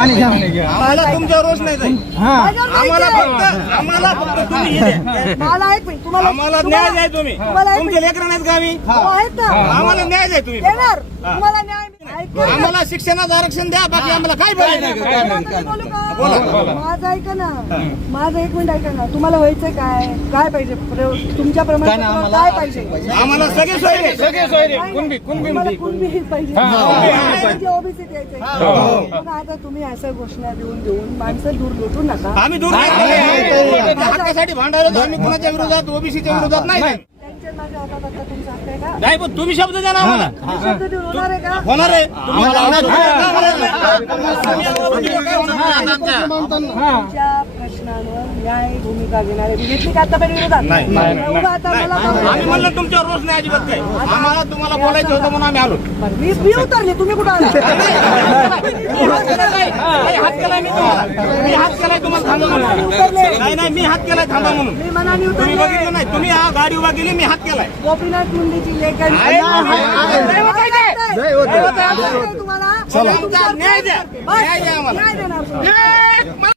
आम्हाला तुमच्यावर रोष नाही जाईल. आम्हाला फक्त तुम्ही हे द्या. मला एक मिनिट तुम्हाला आम्हाला न्याय द्या तुम्ही. तुमचे लेकरं नाहीत का आम्ही? आहेत ना आम्हाला न्याय द्या तुम्ही. देणार तुम्हाला न्याय ऐका ना. आम्हाला शिक्षणाचं आरक्षण द्या. बाकी आम्हाला काय बोलायचं नाही. आता बोलू का? माझं ऐका ना, माझं एक मिनिट ऐका ना. तुम्हाला व्हायचंय काय काय पाहिजे तुमच्या प्रमाणे काय पाहिजे? आम्हाला सगळे सोयरे तुम्हाला कुणबी पाहिजे ओबीसी द्यायचे. आता तुम्ही असं घोषणा देऊन माणसं दूर लुटू नका. आम्ही दूर हक्कासाठी भांडायला आम्ही कुणाच्या विरोधात ओबीसीच्या विरोधात नाही. त्यांच्या माझ्या हातात आता तुमचा हक्क आहे का? नाही पण तुम्ही शब्द द्या ना आम्हाला. शब्द देऊन होणार आहे का? होणार आहे. तुमच्या प्रश्नांवर न्याय भूमिका घेणारे घेतली का आतापर्यंत विरोधात? एवढं आता मला आम्ही म्हणलं तुमच्यावर रोष नाही अजिबात काय. आम्हाला तुम्हाला बोलायचं होतं म्हणून आम्ही आलो. मी उतरली तुम्ही कुठं आला? हात केलाय मी तुम्हाला. मी हात केलाय तुम्हाला थांबा म्हणून. नाही मी हात केलाय थांबा म्हणून. मी मनाने तुम्ही उतरले. बघितलं नाही. तुम्ही हा गाडी उभा केली मी हात केलाय. गोपीनाथ मुंडेची लेखन तुम्हाला न्याय द्या. न्याय द्या आम्हाला. न्याय देणार.